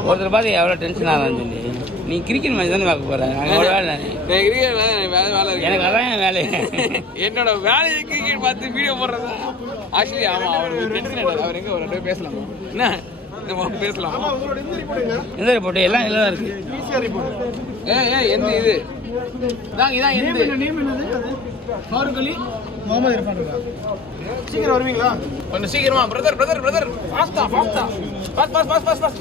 ஒருத்தர் பார்த்து எவ்வளோ டென்ஷன் ஆகிறான்னு சொல்லி. நீ கிரிக்கெட் மேட்ச் தானே பார்க்க போகிறேன். வேலை எனக்கு அதான் என் வேலை. என்னோட வேலையை கிரிக்கெட் பார்த்து வீடியோ போடுறது. ஆக்சுவலி ஆமாம் அவர் டென்ஷன் ஆகிடாது. அவர் எங்கே ஒரு ரெண்டு பேசலாம் என்ன பேசலாம். எந்த ரிப்போர்ட்டு எல்லாம் இதில் தான் இருக்குது. எந்த இது இதான் எந்த நேம் என்னது? ஃபாரூக் அலி முகமது இர்ஃபான். சீக்கிரம் வருவீங்களா? கொஞ்சம் சீக்கிரமா பிரதர் ஃபாஸ்டா பாஸ்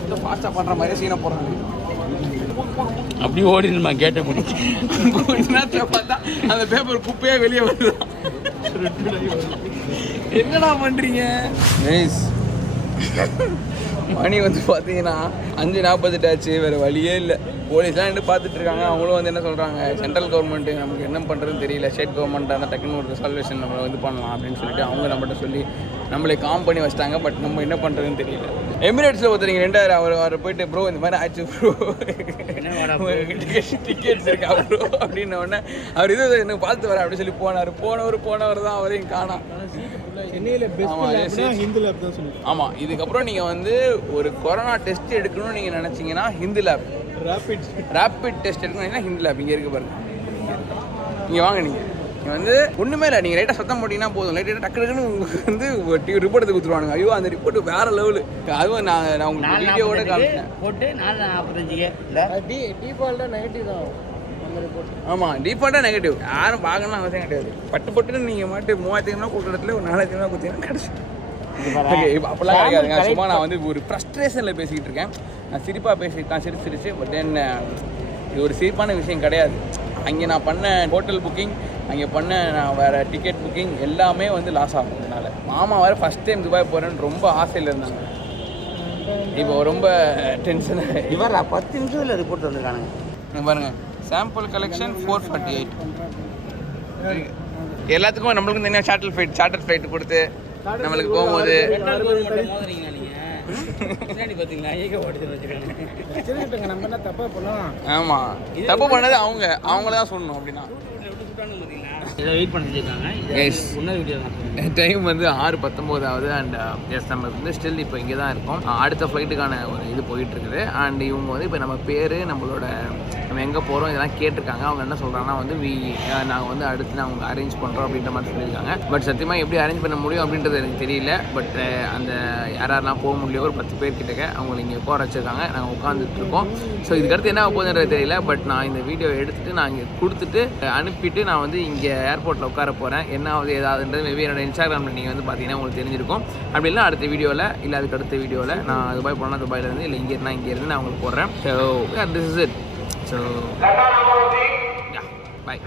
இந்த ஃபாஸ்டா பண்ற மாதிரி சீனை போறாங்க. அப்படி ஓடிடுமா கேட்ட முடிச்சு கொஞ்ச நேரத்துல பார்த்தா அந்த பேப்பர் குப்பையா வெளியே வருது. என்னடா பண்றீங்க? மணி வந்து பார்த்தீங்கன்னா 5:48 ஆச்சு. வேறு வழியே இல்லை. போலீஸ்லாம் நின்று பார்த்துட்டு இருக்காங்க. அவங்களும் வந்து என்ன சொல்கிறாங்க, சென்ட்ரல் கவர்மெண்ட்டு நமக்கு என்ன பண்ணுறதுன்னு தெரியல, ஸ்டேட் கவர்மெண்ட் அந்த டக்குன்னு ஒரு சால்வேஷன் நம்மளை இது பண்ணலாம் அப்படின்னு சொல்லிட்டு அவங்க நம்மகிட்ட சொல்லி நம்மளை காம் பண்ணி வச்சிட்டாங்க. பட் நம்ம என்ன பண்ணுறதுன்னு தெரியல. எமிரேட்ஸில் ஒருத்தர் 2000 அவர் போயிட்டு ப்ரோ இந்த மாதிரி ஆச்சு ப்ரோ டிக்கெட்ஸ் இருக்கா ப்ரோ அப்படின்ன உடனே அவர் இது எனக்கு பார்த்து வர அப்படின்னு சொல்லி போனவர் தான் அவரையும் காணோம். சென்னையில் ஹிந்துலேப் தான் சொல்லுவேன். ஆமாம், இதுக்கப்புறம் நீங்கள் வந்து ஒரு கொரோனா டெஸ்ட் எடுக்கணும்னு நீங்கள் நினச்சிங்கன்னா ஹிந்துலேப், ரேபிட் டெஸ்ட் எடுக்கணும்னா ஹிந்துலேப் இங்கே இருக்கு பாருங்க. இங்கே வாங்க, நீங்கள் வந்து ஒன்றுமே இல்லை, நீங்கள் லைட்டாக சத்தம் போட்டிங்கன்னா போதும், லைட்டாக டக்குன்னு உங்களுக்கு வந்து ரிப்போர்ட் எடுத்து கொடுத்துருவானுங்க. ஐயோ அந்த ரிப்போர்ட் வேறு லெவலு. அதுவும் நான் உங்களுக்கு வீடியோவோட காமிச்சேன் போட்டு 4:45 டிஃபால்ட்டாக நெகட்டிவ் தான் அந்த ரிப்போர்ட். ஆமாம், டிஃபால்ட்டாக நெகட்டிவ். யாரும் பார்க்கணும் அவசியம் கிடையாது. பட்டுன்னு நீங்கள் மாட்டு 3000 கொடுக்குற இடத்துல ஒரு 4000 கொடுத்தீங்கன்னா கிடச்சி அப்போல்லாம் கிடையாதுங்க. சும்மா நான் வந்து ஒரு ஃப்ரஸ்ட்ரேஷனில் பேசிக்கிட்டு இருக்கேன். நான் சிரிப்பாக பேசியிருக்கேன், சிரிச்சு. பட் தென் இது ஒரு சிரிப்பான விஷயம் கிடையாது. அங்கே நான் பண்ண ஹோட்டல் புக்கிங், அங்கே பண்ண நான் வேறு டிக்கெட் புக்கிங் எல்லாமே வந்து லாஸ் ஆகும். அதனால் மாமா வேறு ஃபஸ்ட் டைம் துபாய் போகிறேன்னு ரொம்ப ஆசையில் இருந்தாங்க. இப்போ ரொம்ப டென்ஷனாக இவர் 10 நிமிஷத்தில் ரிப்போர்ட் வந்துருக்கானுங்க பாருங்கள். Sample collection 448. எல்லாத்துக்கும் நம்மளுக்கும் தனியாக சார்ட்டர் ஃப்ளைட் கொடுத்து நம்மளுக்கு போகும்போது நம்ம என்ன தப்பா பண்ணோம்? ஆமாம், தப்பு பண்ணது அவங்கள தான் சொல்லணும். அப்படின்னா வெயிட் பண்ணிருக்காங்க. டைம் வந்து 6:19 அண்ட் எஸ் நம்ம வந்து ஸ்டில் இப்போ இங்கே தான் இருக்கோம். அடுத்த ஃப்ளைட்டுக்கான ஒரு இது போயிட்டு இருக்குது. அண்ட் இவங்க வந்து இப்போ நம்ம பேர், நம்மளோட நம்ம எங்கே போகிறோம் இதெல்லாம் கேட்டிருக்காங்க. அவங்க என்ன சொல்கிறாங்கன்னா வந்து நாங்கள் வந்து அடுத்து நாங்கள் அரேஞ்ச் பண்ணுறோம் அப்படின்ற மாதிரி சொல்லியிருக்காங்க. பட் சத்தியமாக எப்படி அரேஞ்ச் பண்ண முடியும் அப்படின்றது எனக்கு தெரியல. பட் அந்த யாரெல்லாம் போக முடியல ஒரு 10 பேர் கிட்டக்க அவங்களை இங்கே உட்கார வச்சுருக்காங்க. நாங்கள் உட்காந்துட்டு இருக்கோம். ஸோ இதுக்கடுத்து என்ன போகுதுன்றது தெரியல. பட் நான் இந்த வீடியோ எடுத்துகிட்டு நான் இங்கே கொடுத்துட்டு அனுப்பிட்டு நான் வந்து இங்கே ஏர்போர்ட்டில் உட்கார போகிறேன். என்ன ஆகுது ஏதாவதுன்றது மேபி என்னோட இன்ஸ்டாகிராமில் நீங்கள் வந்து பார்த்தீங்கன்னா உங்களுக்கு தெரிஞ்சிருக்கும். அப்படி இல்லை அடுத்த வீடியோவில், இல்லை அதுக்கு அடுத்த வீடியோவில் நான் துபாய் போனால் துபாயிலேருந்து, இல்லை இங்கேருந்து நான் உங்களுக்கு போடுறேன். So this is it. So bye.